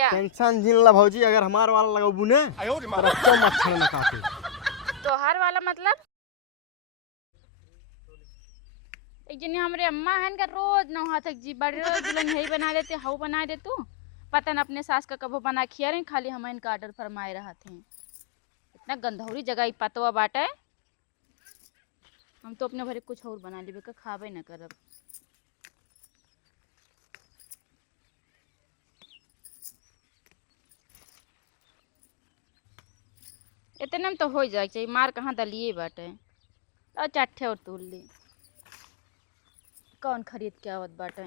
क्या? टेंशन जिन ला भौजी, अगर हमार वाला लगाबू ने तो रच्चा मच्छर न काटे। तो हर वाला मतलब एक जनी हमरे अम्मा हन का रोज नहात जी बड़े रोज दुल्हन यही बना देते हाउ बना दे तू पता न अपने सास का कबो बना खिया रहे खाली हम इनका ऑर्डर फरमाए रहा थे। इतना गंधौरी जगह ही पतवा बाटा है। हम तो अपने भरे कुछ और बना लेबे का खाबे न करब। इतने में तो हो जाए चाहिए मार कहाँ दलिए बाटे और चाटे और तूल ली कौन खरीद के आवत बाटे।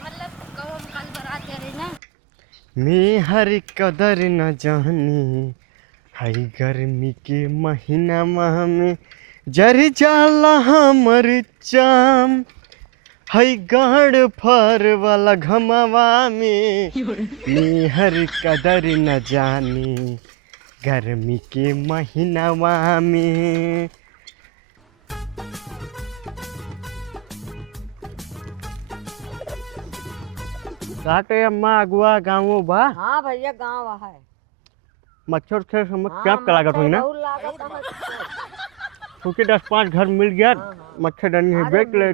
मतलब कहो हम कल बारात आ रही ना मैं हर कदर न जानी हई गर्मी के महीना में जर जाला हमर चाम हई गाड़ फर वाला घमवा में मैं हर कदर न जानी गर्मी के महीनावा में। काटे अम्मा अगुआ गाँव बा। हाँ भैया गाँव है। मच्छर से समझ क्या लागत हुई ना क्योंकि 10-5 घर मिल गया मच्छरदानी है बेच ले।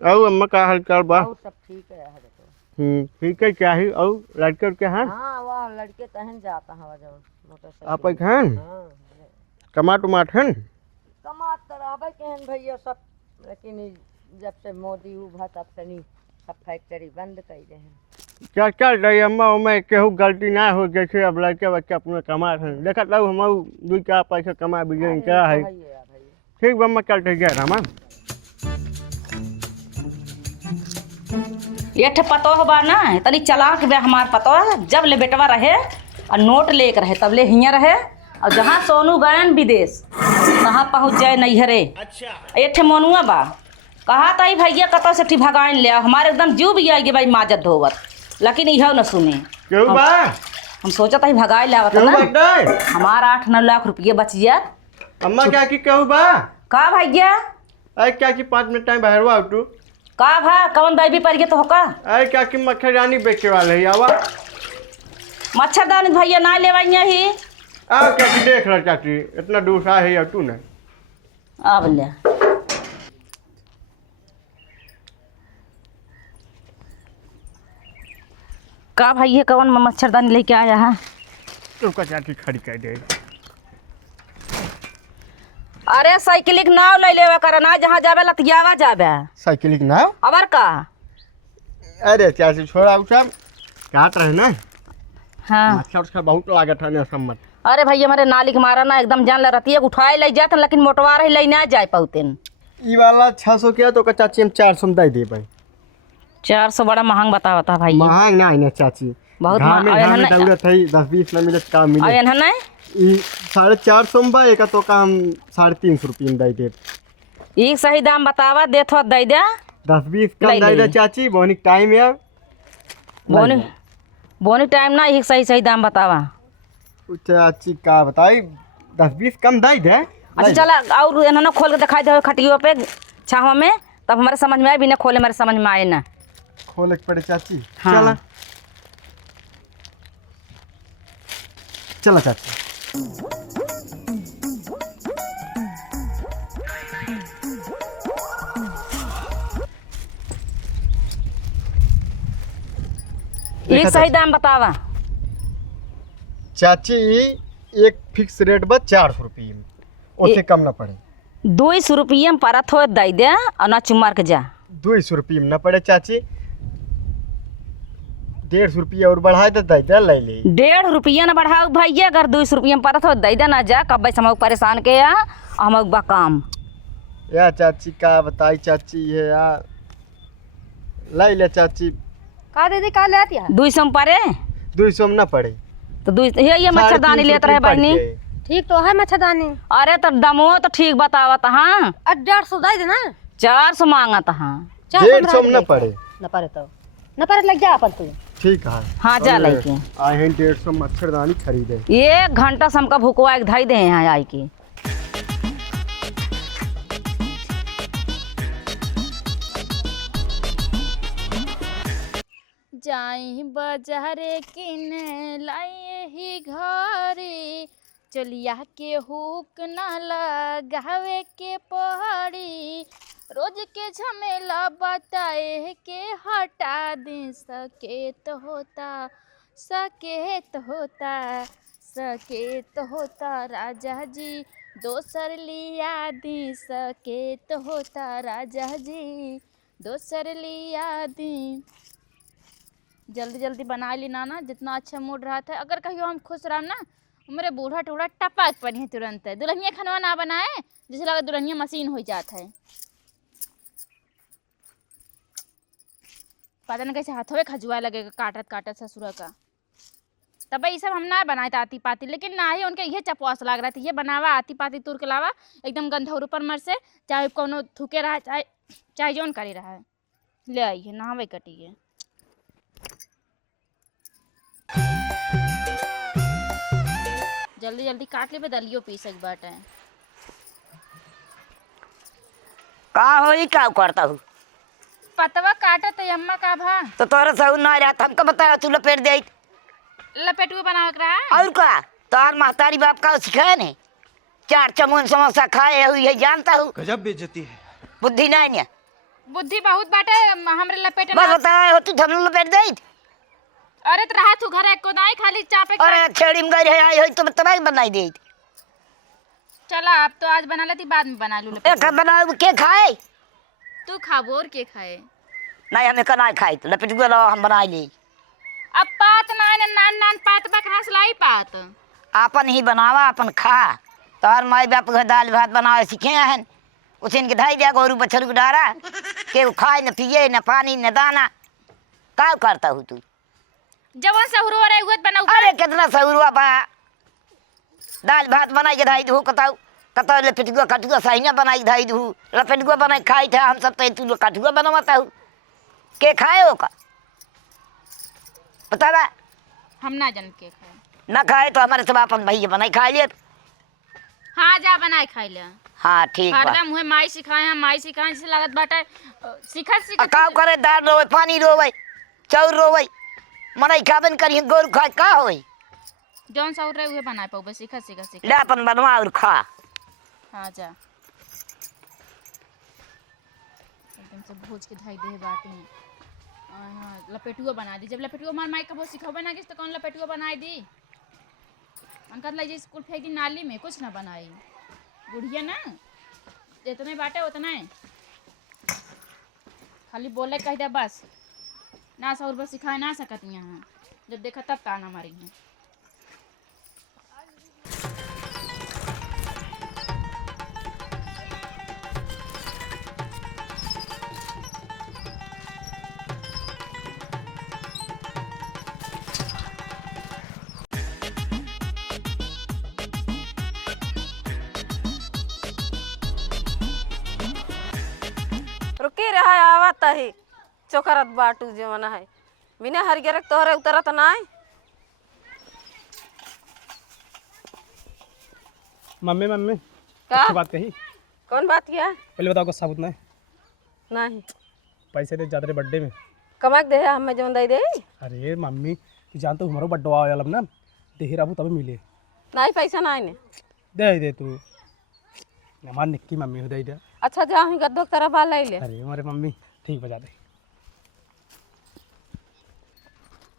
और अम्मा का हाल चाल बा? सब ठीक है। ठीक है चाहिए। और लड़के के हैं? हाँ वह लड़के तहन जाता है जो मोटरसाइकिल आप हैं कमा टमाट हैं कमात तो रहबे केहन भैया सब लेकिन जब से मोदी उभा तब से नहीं सब फैक्ट्री बंद कर दे हैं। क्या चल रही अम्मा मैं केहू गलती ना हो जैसे अब लड़के बच्चे अपने कमा हैं देखा तब हम 2-4 पैसा कमा भी गए क्या है। ठीक अम्मा चलते गया रामा। ये ठे पतो बा ना तनी चलाक बे हमार पतो जब ले बेटवा रहे और नोट लेकर रहे तब ले हियाँ रहे और जहाँ सोनू गयन विदेश वहाँ पहुँच जाए नैहरे। अच्छा ये ठे मोनुआ बा कहा ताई भैया कतो से ठी भगाइन ले हमारे एकदम जीव भी आई भाई माजत धोवत लेकिन यह न सुने। हम सोचा था भगाई लावत ना हमारा 8-9 लाख रुपये बच गया। अम्मा क्या की कहू बा का भैया अरे क्या की 5 मिनट टाइम बाहर हुआ तू का भा कौन दैवी पर गए तो का अरे क्या की मच्छरदानी बेचे वाले है आवा मच्छरदानी भैया ना लेवाइया ही आओ क्या की देख रहा चाची इतना दूर आ है तू ना अब ले का भैया कौन मच्छरदानी लेके आया है तो का चाची खड़ी कर दे। अरे साइकिल के नाव ले लेवा कर ना जहाँ जावे लतियावा जावे साइकिल के नाव अबर का अरे चाची छोड़ा सब काट रहे ना। हाँ मच्छर उसका बहुत लागत है ना सम्मत। अरे भैया हमारे नाली के मारा ना एकदम जान ले रहती है उठाए ले जाते लेकिन मोटवा रही ले ना जाए पाउतेन ई वाला 600 क्या तो का चाची हम 400 में दे भाई। 400 बड़ा महंग बतावता भाई महंग ना है ना चाची बहुत में दौड़त है 10-20 ना मिले काम मिले अयन है ना ई 450 में बा एक तो काम 350 रुपये में दे एक सही दाम बतावा दे थो दे दे 10-20 कम दे चाची बोनिक टाइम है बोनी टाइम ना एक सही दाम बतावा चाची का बताई 10-20 कम दे। अच्छा चला और ना खोल के दिखाई दे खटियो पे छावा में तब हमारे समझ में आए बिना खोले हमारे समझ में आए ना खोले पड़े चाची। हाँ। चला चाची एक सही दाम बतावा चाची एक फिक्स रेट बा 400 रुपये में उससे कम ना पड़े 200 रुपये में परत हो दे दे और ना चुमार के जा 200 रुपये में ना पड़े चाची 150 रुपया और बढ़ा दे ले ले 1.5 रुपया ना बढ़ाओ भैया अगर 200 रुपये में परत हो दे दे ना जा कब हम परेशान के या हम काम या चाची का बताई चाची ये या ले ले चाची का दीदी का ले आती है 200 में परे 200 में ना पड़े तो ये मच्छरदानी लेते रहे बहनी ठीक तो है मच्छरदानी। अरे तो दमो तो ठीक बतावत हाँ 150 दे देना 400 मांगत हाँ 150 में ना पड़े न पड़े तो न पड़े लग जा अपन तू ठीक है। हाँ जा अरे, लेके आए हैं 150 मच्छरदानी खरीदे। 1 घंटा से हमका भुकवा एक धाई दे यहाँ आई के। जाई बाजारे किने लाए ही घरे, चलिया के हुक न लगावे के पहाड़ी, रोज के झमेला बताए के हटा दे, सकेत होता सकेत होता सकेत होता राजा जी, दोसर लिया दी, सकेत होता राजा जी, दोसर लिया दी। जल्दी जल्दी बना ली नाना, जितना अच्छा मूड रहा था। अगर कहियो हम खुश रहा ना, मेरे बूढ़ा टूढ़ा टपक पड़ी तुरंत। दुल्हनिया खनवा ना बनाए जिसे लगा दुल्हनिया मशीन हो जाता है। पता नहीं कैसे हाथों में खजुआ लगेगा काटत काटत ससुर का। तब ये सब हम ना बनाए आती पाती, लेकिन ना ही उनके ये चपवास लग रहा था। ये बनावा आती पाती तुर के लावा एकदम गंधौर पर मर से, चाहे कोनो थूके रहा चाहे जोन करे रहा है, ले आइए नहावे कटिए। जल्दी जल्दी काट ले, दलियो पीस एक बाटे। का होई का करता हूँ पतवा काटा तो अम्मा का भा तो तोरा सहू ना रहा, हमको बता तू लपेट दे। लपेटुआ बना के रहा और का तोहर महतारी बाप का सिखाया नहीं, 4 चमन समोसा खाए हुई है, जानता हूँ। गजब बेइज्जती है। बुद्धि नहीं है। बुद्धि बहुत बाटे हमरे लपेटे बस बताया हो तू धनु लपेट दे। अरे तो रहा तू घर को दाई खाली चापे अरे छेड़ी में गई आई हो तो तबाही बनाई दे। चला अब तो आज बना लेती, बाद में बना लूं। एक बनाओ के खाए तू खाबो और के खाए? नहीं हमें कना खाई तो लपेट गलो हम बनाई ले। अब पात नान नान नान पात बकरा सलाई पात अपन ही बनावा अपन खा। तोहर माई बाप घर दाल भात बनावे सीखे हैं, उसे के धाई दिया गोरू बछरू डारा के खाए न पिए न पानी न दाना। का करता हूँ तू? जवन सहुरो रे उत बनाऊ। अरे कितना सहुरुआ बा, दाल भात बनाई के धाई दू कताऊ कताऊ लपेटुआ कटुआ सहिया बनाई धाई दू लपेटुआ बनाई खाई था हम सब। तो तू कटुआ बनवाता हूँ के खाए हो का बता। हम ना जन के खाए न खाए तो हमारे सब अपन भैया बनाई खा लिए। हाँ जा बनाए खाई ले। हाँ ठीक बा। हरदम मुहे माई सिखाए हैं, माई सिखाए से लागत बाटे सिखत सिखत का करे, दाल रोवे पानी रोवे चाउर रोवे मनाई खाबन करी गोरू खाए का होई। जौन सहुर रे उहे बनाए पाऊ, बस सिखत सिखत सिखत। ले अपन बनवा और खा। हाँ जा एकदम से भोज के धाई दे बाटे। हाँ लपेटुआ बना दी। जब लपेटुआ मार माई कबो सिखावे ना किस तो कौन लपेटुआ बनाई दी। अंकल लाई स्कूल फेंक दी नाली में, कुछ ना बनाई। बुढ़िया ना जितने बाटे उतना है, खाली बोले कह दे बस। ना सौर बस सिखाए ना सकत यहाँ, जब देखा तब ताना मारी है। रुकी रहा आवत ही चोकरत बाटू जवन है बिना हरिगरक तोहरे उतरत नाय। मम्मी मम्मी का अच्छी बात कही। कौन बात किया? पहले बताओ गुस्सा उतना है? नहीं पैसे दे जाते बर्थडे में। कमा के दे हमें जवन दे दे। अरे मम्मी तू जानते हो हमारा बड्डा आया लब ना, देही राबू तभी मिले। नहीं पैसा नहीं ने दे तू हमारी निक्की मम्मी हो दे। अच्छा जा ही गद्दो तरफ आ ले ले। अरे हमारे मम्मी ठीक बजा दे।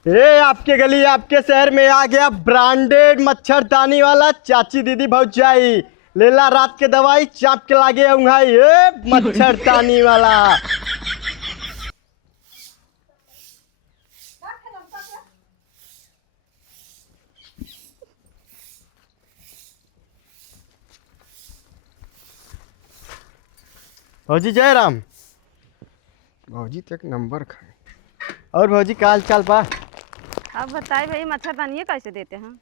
ए आपके गली आपके शहर में आ गया ब्रांडेड मच्छरदानी वाला चाची दीदी भौजाई, लेला रात के दवाई चाप के लागे उंघाई। ए मच्छरदानी वाला भौजी जयराम। भौजी तो एक नंबर खाए। और भौजी का हाल चाल बा? अब बताए भाई मच्छरदानी कैसे देते हैं?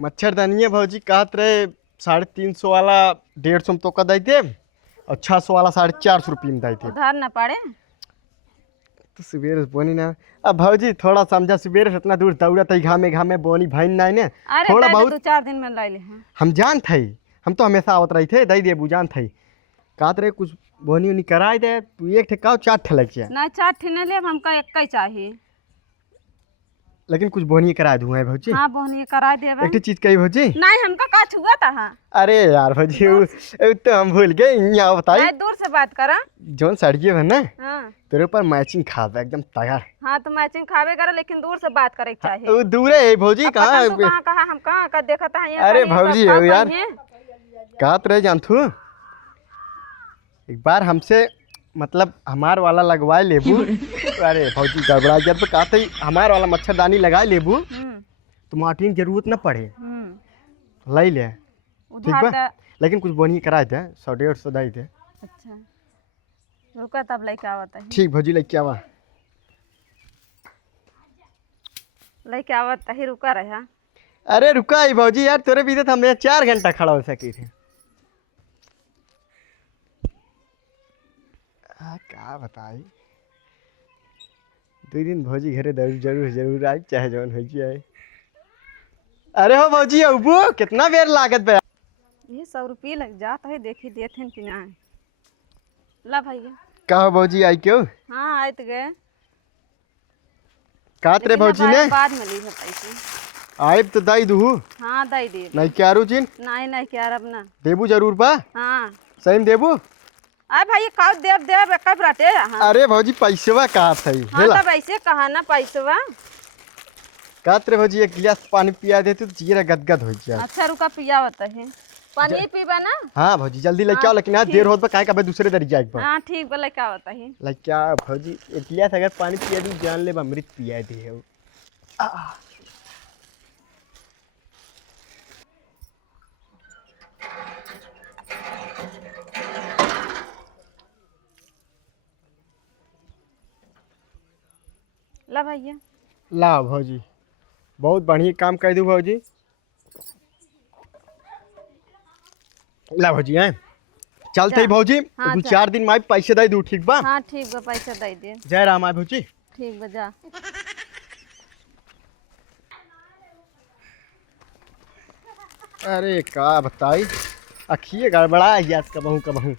मच्छरदानी भौजी कहत रहे 350 वाला 150 में तो का दे और 600 वाला 450 रुपये में दे। उधार न पड़े तो सुबह बोनी ना। अब भौजी थोड़ा समझा, सुबह से इतना दूर दौड़ा था घामे घामे बोनी भैन ना ने अरे थोड़ा दे बहुत 2-4 दिन में लाई ले हाँ। हम जान थे, हम तो हमेशा आवत रही थे दई देबू जान थे कहत रहे कुछ बोनी उनी कराए दे तू एक ठेका 4 ठे लग जाए, ना 4 ठे नहीं ले हमका एक ही चाहिए। लेकिन कुछ बोनी करा दूँ है भौजी। हाँ बोनिए करा देबे। एक चीज कही भौजी। नहीं हमका का छुआ था हाँ। अरे यार भौजी उ तो हम भूल गए, यहाँ बताई नहीं दूर से बात करा। जोन सड़िए है ना हाँ तेरे ऊपर मैचिंग खावा एकदम तैयार। हाँ तो मैचिंग खावे करा लेकिन दूर से बात करे के चाहिए। वो दूरे है भौजी अब कहाँ पता तू कहाँ कहाँ हम कहाँ का देखा था ये अरे कहीं भौजी सब हो का यार। कहीं है। कहत रहे जानथू एक बार हमसे मतलब हमार वाला लगवाए लेबू। अरे भौजी गड़बड़ा गया तो कहते हमार वाला मच्छरदानी लगाए लेबू तो मार्टिन जरूरत न पड़े ले ले ठीक उधार बा, दा- लेकिन कुछ बोनी कराए थे 100-150 दे थे। अच्छा रुका तब लेके आवत है। ठीक भौजी लेके आवा। लेके आवत है रुका रहे हाँ। अरे रुका ही भौजी यार तेरे भी तो हमें 4 घंटा खड़ा हो सकी थे। क्या बताई 2 दिन भौजी घरे जरूर जरूर आई चाहे जौन हो जाए। अरे हो भौजी अबू कितना बेर लागत बे। ये 100 रुपये लग जाता है देखी देते कि ना ला भैया। कहो भौजी आई क्यों हाँ आए तो गए कहत रे लेकिन भौजी अब ने आए बाद में ली है पैसे। आइब तो दई दूँ हाँ दई दे नहीं क्या रुचिन नहीं क्या अब ना देबू जरूर बा हाँ सही में देबू। अरे भाई का देव देव कब रटे हाँ। अरे भौजी पैसेवा कहा थी हाँ तब ऐसे कहा ना पैसवा। कहत रे भौजी एक गिलास पानी पिया देती तो जीरा गदगद हो जाए। अच्छा रुका पिया होता है पानी पीबा ना। हाँ भौजी जल्दी लेके आओ, लेकिन आज देर होत बा काहे का दूसरे दरी जाए बा। हाँ ठीक बोले क्या होता है। लाइक क्या भौजी एक गिलास अगर पानी पिया दी जान ले अमृत पिया दे है। ला भैया ला भौजी बहुत बढ़िया काम कर दू भौजी। ला भौजी हैं चलते ही भौजी हाँ, 2-4 दिन में पैसे दे दू ठीक बा। हाँ ठीक बा पैसा दे दे। जय राम आए भौजी। ठीक बजा अरे का बताई अखिए गड़बड़ा याद कबहू।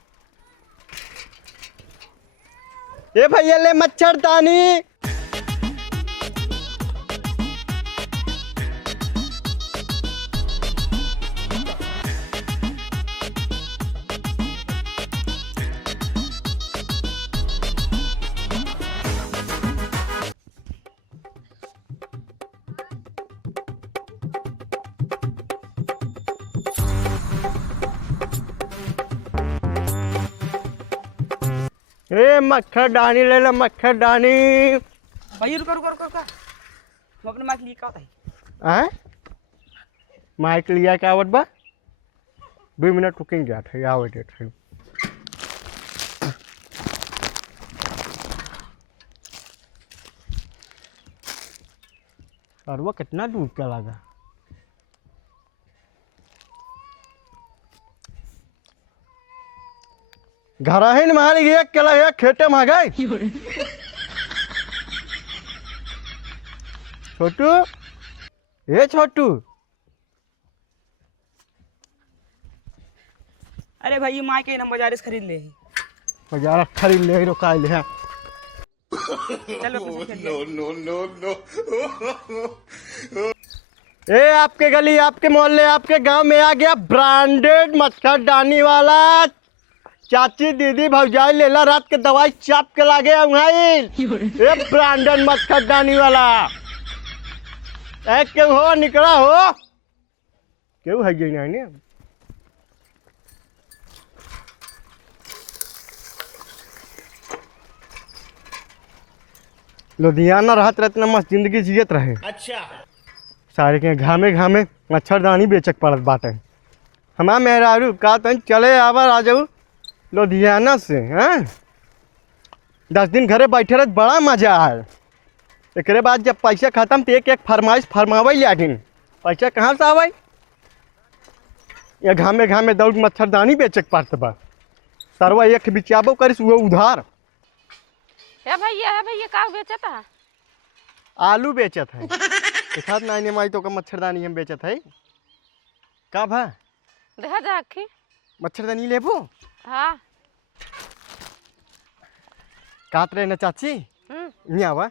ए भैया ले मच्छरदानी। ए मच्छरदानी ले लो मच्छरदानी। भाई रुका रुका रुका रुका मैं अपने माइक लिए क्या होता है। हैं माइक लिया क्या आवत बा 2 मिनट रुकेंगे आते आओ थे। और वो कितना दूर का लगा। घर ही न मारी गया केला गया खेते में गए। छोटू ये छोटू अरे भाई ये माइक के हम बाजार से खरीद ले ही। बाजार खरीद ले रोका ले है। चलो ए आपके गली आपके मोहल्ले आपके गांव में आ गया ब्रांडेड मच्छरदानी वाला चाची दीदी भौजाई लेला रात के दवाई चाप के लागे ये ब्रांडेड मच्छरदानी वाला क्यों हो निकला हो क्यों है ये नहीं लुधियाना रहत रहते मस्त जिंदगी जियत रहे। अच्छा सारे के घामे घामे मच्छरदानी बेचक पड़त बाटे। हमारा मेहरारू का तन चले आवर आ जाऊ लुधियाना से हैं 10 दिन घरे बैठे रहे बड़ा मजा आए। एक बाद जब पैसा खत्म तो एक फरमाइश फरमावे लेकिन पैसा कहाँ से आवे। ये घामे घामे दौड़ मच्छरदानी बेचक पड़त बा सरवा एक बिचाबो करिस वो उधार है भैया का बेचत है? आलू बेचत है। दिखात नहीं माई तो का मच्छरदानी हम बेचत है। का भा देखा जा अखी। मच्छरदानी लेबो? हाँ। काट रहे ना चाची? नहीं आवा।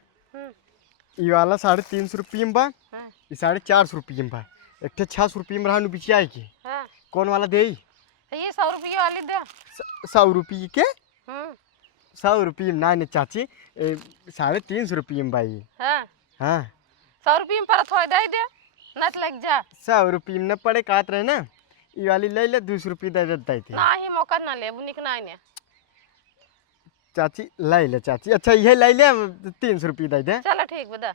ये वाला 350 रुपये में बा, हाँ। ये 450 रुपये में बा। एक ठे 600 रुपये में रहा बिछी आएगी। हाँ। कौन वाला दे? ये 100 रुपये वाली दे। 100 रुपये के? 100 रुपये में ना चाची, 350 रुपये में भाई। हाँ। हाँ 100 रुपये में पर थोड़ा दे दे, नत लग जा। 100 रुपये में न पड़े काट रहे ना, ये वाली ले ले 200 रुपये दे देते थे। ना ही मौका ना ले बुनिक ना ने। चाची ले ले चाची, अच्छा ये ले ले 300 रुपये दे दे। चलो ठीक बता।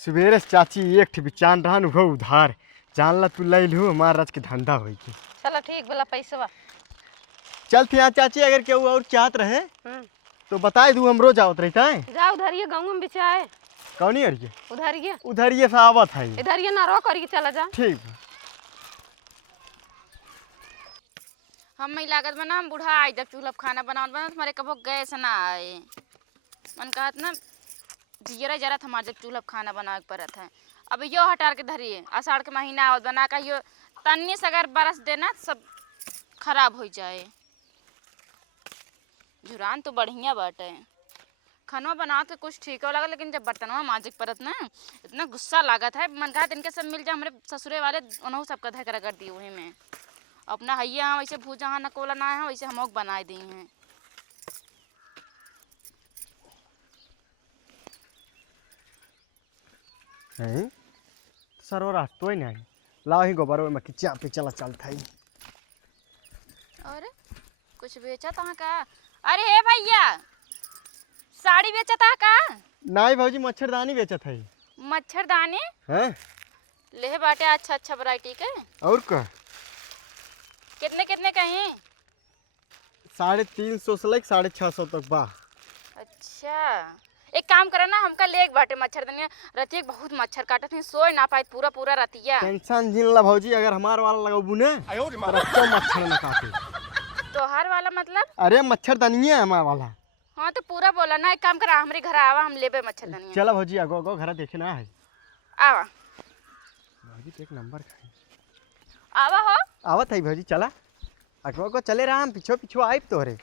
सवेरे से चाची एक ठे बिचान रहा हो उधार, जान ला तू ले लू हमारा राज के धंधा होगी। चलो ठीक बोला पैसा। चल फिर यहाँ चाची अगर केहू और चाहत रहे तो बताए दू, हम रोज आवत रहता है। जा उधर ये गाँव में बिचाए। कौनी अड़िए? उधर ये सावत है। इधर ये ना रो करके चला जा। ठीक। हम नहीं लागत बना हम बूढ़ा आई जब चूल्हा खाना बनावत बना तुम्हारे कबो गैस ना आए। मन कहत ना जियरा जरा हमारे जब चूल्हा खाना बनावे पड़त है। अब यो हटार के धरिए, आषाढ़ के महीना आवत बना का यो तन्नी से अगर बरस देना सब खराब हो जाए। जुरान तो बढ़िया बाटे, खाना बना के कुछ ठीक हो लगा, लेकिन जब बर्तनवा माजिक परत ना इतना गुस्सा लागत है। मन कहा इनके सब मिल जाए, हमारे ससुरे वाले उन्होंने सब कथा कर दिए वही में। अपना हैया हाँ वैसे भूजा हाँ नकोला ना है वैसे हम बनाए दी हैं। हैं सरवरा तो ही नहीं लाओ ही गोबर में किचा पे चला चलता है। अरे कुछ बेचा था का? अरे हे भैया साड़ी बेचा था का? नहीं भाजी मच्छरदानी बेचत है। मच्छरदानी हैं ले बाटे अच्छा अच्छा वैरायटी के। और का कितने कितने कहीं? 350 से लेकर 650 तक बा। अच्छा एक काम करा ना, हमका ले एक बाटे मच्छरदानी। रतिया बहुत मच्छर काटत है, सोए ना पाए पूरा पूरा रतिया। टेंशन जिन ला भौजी, अगर हमार वाला लगाबू ने तो अच्छा मच्छर न काटे। तोहार वाला मतलब? अरे मच्छरदानी है हमार वाला। हाँ तो पूरा बोला ना। एक काम करा हमारे घर आवा, हम लेबे मच्छरदानी। चला भौजी आगो आगो घर देखे ना है। आवा भौजी एक नंबर का आवा हो आवत है भौजी। चला आगो आगो चले रहा, हम पीछो पीछो आइब तोहरे।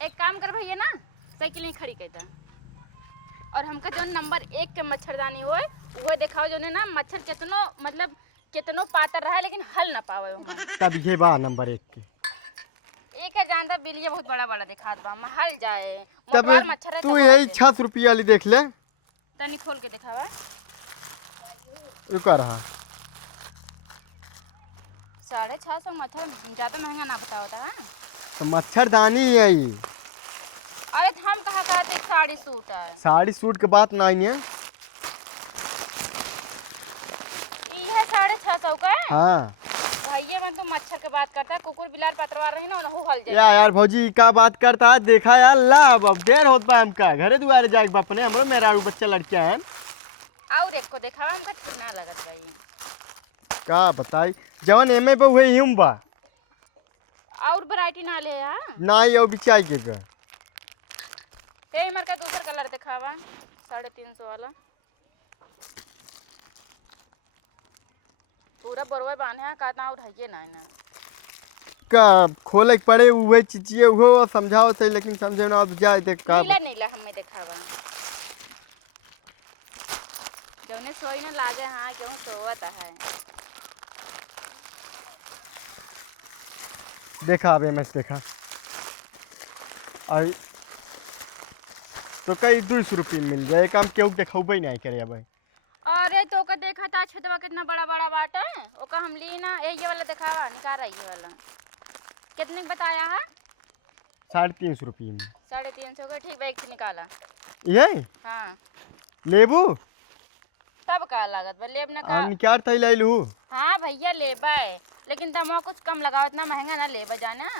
एक काम कर भैया ना, साइकिल नहीं खड़ी कर। और हमका जो नंबर 1 के मच्छरदानी होए वो दिखाओ, जो ना मच्छर कितनो मतलब कितनो पातर रहा लेकिन हल ना पावे। तब ये बा नंबर 1 के। एक है जानता बिलिया बहुत बड़ा बड़ा दिखात बा, हम हल जाए। तब मोटवार मच्छर है तू यही 600 रुपये वाली देख ले। तनी खोल के दिखावा। रुका रहा 650 मच्छर ज्यादा महंगा ना बताओ था। तो मच्छरदानी है ये। अरे तो हम कहा कहते साड़ी सूट है। साड़ी सूट के बात नहीं है। ये है 650 का है। हाँ भैया मैं तो मच्छर के बात करता है, कुकुर बिलार पतरवार रही ना वो हल जाए। यार भौजी का बात करता है, देखा यार ला अब देर होत बा हमका घरे दुआरे जाके बाप ने हमरो मेरा बच्चा लड़कियां हैं। और एक को दिखावा हमका कितना लगत भाई। का बताई जवन एमे पे हुए हिम बा और वैरायटी ना ले हां ना ये बिचाई के गा। ए मर का दूसरा कलर दिखावा 350 वाला। पूरा बरवा बाने है कहता और है ना ना का खोले के पड़े उहे चिचिए उहो समझाओ सही, लेकिन समझे ना अब जाए देख का नीला नीला हमें दिखावा जौने सोई ना लागे। हां क्यों सोवत है। देखा अब एमएस देखा और तो कई 200 रुपये मिल जाए। काम केहू देखाऊ नहीं करे अब। अरे तो का देखा था छतवा कितना बड़ा बड़ा बाटा है। ओका हम ली ना ये वाला दिखावा निकाल ये वाला। कितने बताया है? 350 रुपये में 350 का। ठीक बैग से निकाला ये। हाँ लेबू तब का लागत बा लेब ना का। निकाल थई ले लू। हाँ भैया लेबा है लेकिन दमा कुछ कम लगाओ, इतना महंगा ना लेबा जाना।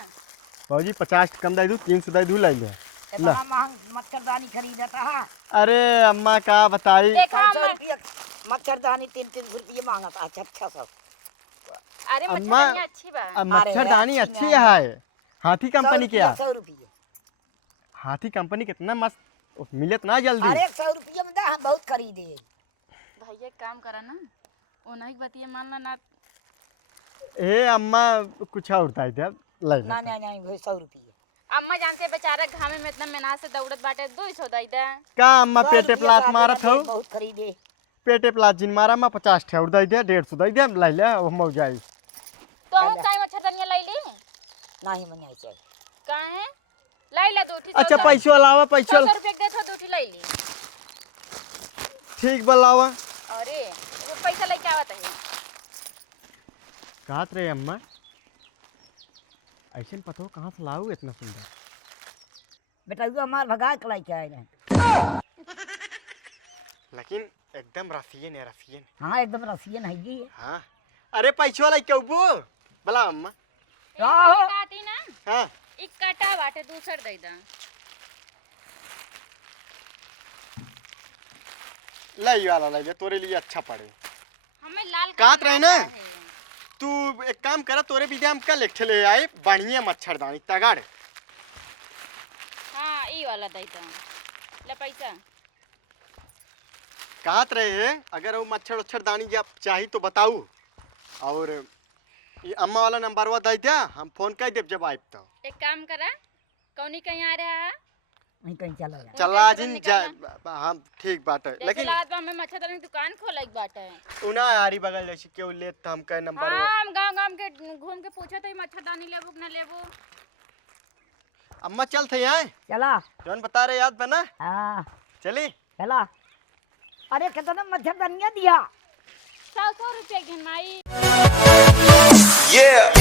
भौजी 50 कम दे दू 300 दे दू ले ले। इतना महंग मच्छरदानी खरीदता है। अरे अम्मा का बताई देखा 500 हम रुपया मच्छरदानी 3-3 रुपये मांगा था। अच्छा सब अरे अम्मा, मच्छरदानी अच्छी बा। मच्छरदानी अच्छी अच्छी है। है। हाथी कंपनी की है। 100 रुपये। हाथी कंपनी कितना मस्त मिलत ना जल्दी। अरे 100 रुपये में दा हम बहुत खरीदे। भैया एक काम करा ना, उन्हीं बतिया मानना ना। ए अम्मा कुछ और उठाई दे ले ना ना ना 100 रुपये। अम्मा जानते बेचारा घामे में इतना मेहनत से दौड़त बाटे 200 दई दे। का अम्मा 100 पेटे रुपये प्लाट का मारत देना हो। बहुत खरीदे। पेटे प्लाट जिन मारा मैं 50 ठे और दे दे 150 दे दे ले ले वो मौ जाई। तो हम काई मच्छरदानी लाई ली? नहीं मन नहीं चाहिए। काहे? लाई ला दूठी। अच्छा पैसो अलावा पैसो 100 रुपए दे तो दूठी लाई ली। ठीक बलावा। अरे वो पैसा लेके आवत है। कहत रहे अम्मा ऐसे पता हो कहाँ से लाऊ इतना सुंदर। बेटा वो हमार भगा के लाके आए हैं। लेकिन एकदम रसियन है रसियन। हाँ एकदम रसियन है जी। हाँ अरे पैसो लाई क्यों बो बला अम्मा। आहो। काटी ना हाँ एक काटा बाटे दूसर दई दा। लाई वाला लाई ले तोरे लिए अच्छा पड़े। हमें लाल काट रहे ना? है। तू एक काम करा तोरे विद्या हम कल एक ठे ले आए बढ़िया मच्छरदानी तगड़। हाँ ई वाला दई दा। ले पैसा। कहत रहे हैं अगर वो मच्छरदानी जब चाहिए तो बताऊ और ये अम्मा वाला नंबरवा दे दिया हम फोन कर देब जब आए तो। एक काम करा कौनी कहीं आ रहा है नहीं कहीं चला जा। चला जिन हम ठीक बात है लेकिन लेकिन रात में हमें मच्छरदानी की दुकान खोले की बात है। उना यारी बगल जैसे क्यों ले तो हम कह नंबर हाँ हम गांव के घूम के पूछे तो मच्छरदानी लेबो कि ना लेबो। अम्मा चल थे यहाँ चला। जौन बता रहे याद बना हाँ चली। चला। अरे कितना मच्छरदानियाँ दिया। 100 रुपये घिनमाई। Yeah.